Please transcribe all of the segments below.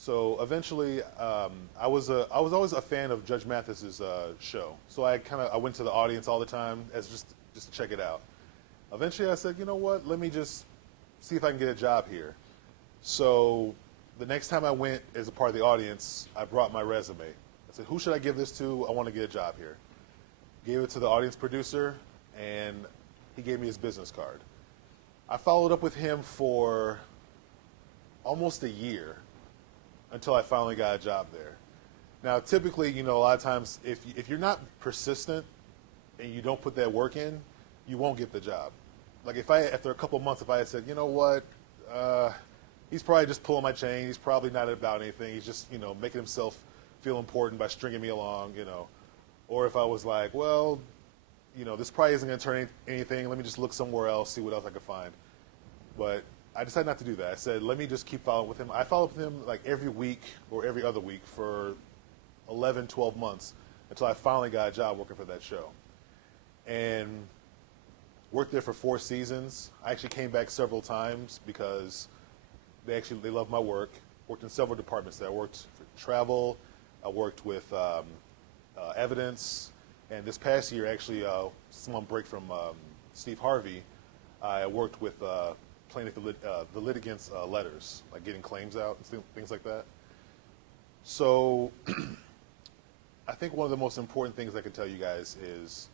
So eventually, I was always a fan of Judge Mathis's show. So I went to the audience all the time as just to check it out. Eventually, I said, you know what? Let me just see if I can get a job here. So the next time I went as a part of the audience, I brought my resume. I said, who should I give this to? I want to get a job here. Gave it to the audience producer, and he gave me his business card. I followed up with him for almost a year until I finally got a job there. Now, typically, a lot of times, if you're not persistent and you don't put that work in, you won't get the job. Like after a couple months, if I had said, you know what, he's probably just pulling my chain. He's probably not about anything. He's just, making himself feel important by stringing me along, Or if I was like, well, this probably isn't going to turn anything. Let me just look somewhere else, see what else I can find. But I decided not to do that. I said, let me just keep following with him. I followed with him like every week or every other week for 11, 12 months until I finally got a job working for that show. And worked there for 4 seasons. I actually came back several times because they loved my work. Worked in several departments there. I worked for travel. I worked with evidence. And this past year, actually, someone break from Steve Harvey, I worked with the litigants' letters, like getting claims out and things like that. So I think one of the most important things I can tell you guys is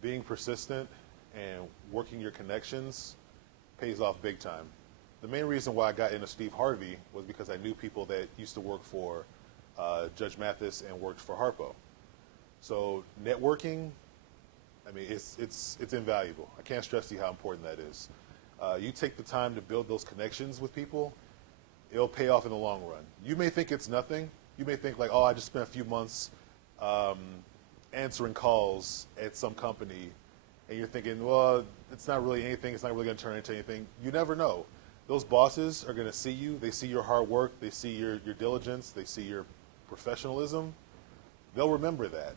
being persistent and working your connections pays off big time. The main reason why I got into Steve Harvey was because I knew people that used to work for Judge Mathis and worked for Harpo. So networking, I mean, it's invaluable. I can't stress to you how important that is. You take the time to build those connections with people, it'll pay off in the long run. You may think it's nothing. You may think like, oh, I just spent a few months answering calls at some company, and you're thinking, well, it's not really anything. It's not really going to turn into anything. You never know. Those bosses are going to see you. They see your hard work. They see your diligence. They see your professionalism. They'll remember that,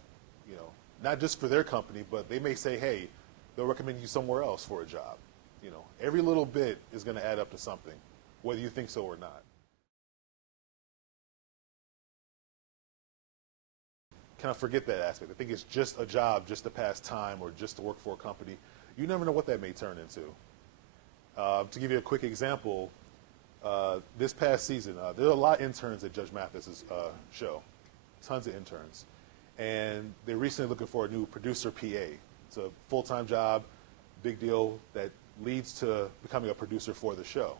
not just for their company, but they may say, hey, they'll recommend you somewhere else for a job. Every little bit is going to add up to something, whether you think so or not. Kind of forget that aspect. I think it's just a job, just to pass time, or just to work for a company. You never know what that may turn into. To give you a quick example, this past season, there are a lot of interns at Judge Mathis's show, tons of interns. And they're recently looking for a new producer PA. It's a full-time job, big deal that leads to becoming a producer for the show.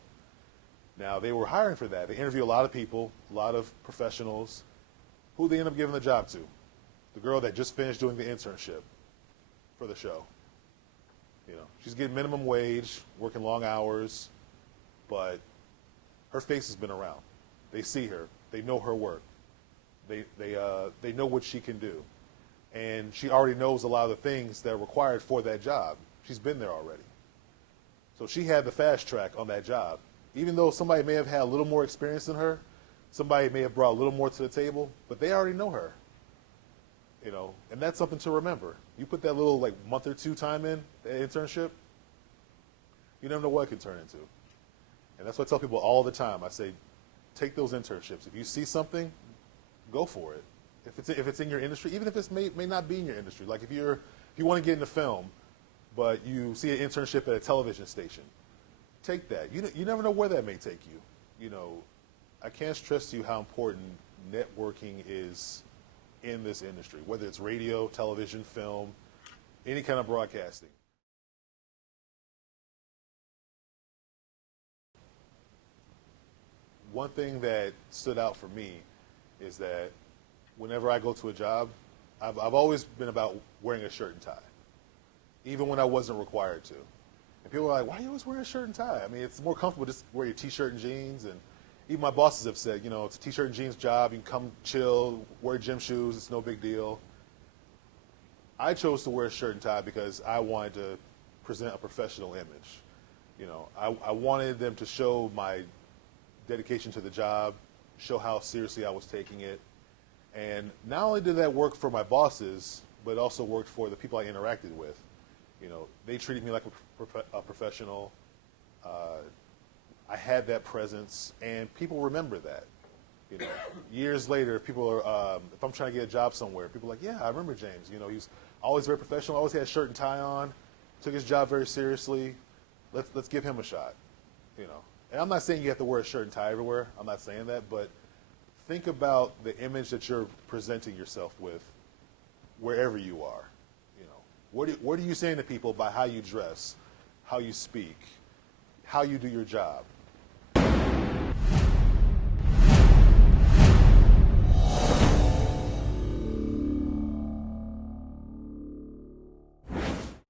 Now, they were hiring for that. They interview a lot of people, a lot of professionals. Who they end up giving the job to? The girl that just finished doing the internship for the show. She's getting minimum wage, working long hours, but her face has been around. They see her. They know her work. They know what she can do. And she already knows a lot of the things that are required for that job. She's been there already. So she had the fast track on that job. Even though somebody may have had a little more experience than her, somebody may have brought a little more to the table, but they already know her. And that's something to remember. You put that little month or 2 time in, that internship, you never know what it can turn into. And that's what I tell people all the time. I say, take those internships. If you see something, go for it. If it's in your industry, even if it may not be in your industry. Like if you want to get into film, but you see an internship at a television station, take that. You never know where that may take you. I can't stress to you how important networking is in this industry, whether it's radio, television, film, any kind of broadcasting. One thing that stood out for me is that whenever I go to a job, I've always been about wearing a shirt and tie, even when I wasn't required to. And people are like, why are you always wearing a shirt and tie? I mean, it's more comfortable just wear your T-shirt and jeans. And even my bosses have said, it's a T-shirt and jeans job. You can come chill, wear gym shoes. It's no big deal. I chose to wear a shirt and tie because I wanted to present a professional image. I wanted them to show my dedication to the job, show how seriously I was taking it. And not only did that work for my bosses, but it also worked for the people I interacted with. They treated me like a professional. I had that presence, and people remember that. You know, years later, people are, if I'm trying to get a job somewhere, people are like, yeah, I remember James. You know, he's always very professional, always had a shirt and tie on, took his job very seriously. Let's give him a shot, you know. And I'm not saying you have to wear a shirt and tie everywhere. I'm not saying that, but think about the image that you're presenting yourself with wherever you are. You know, what are you saying to people by how you dress, how you speak, how you do your job?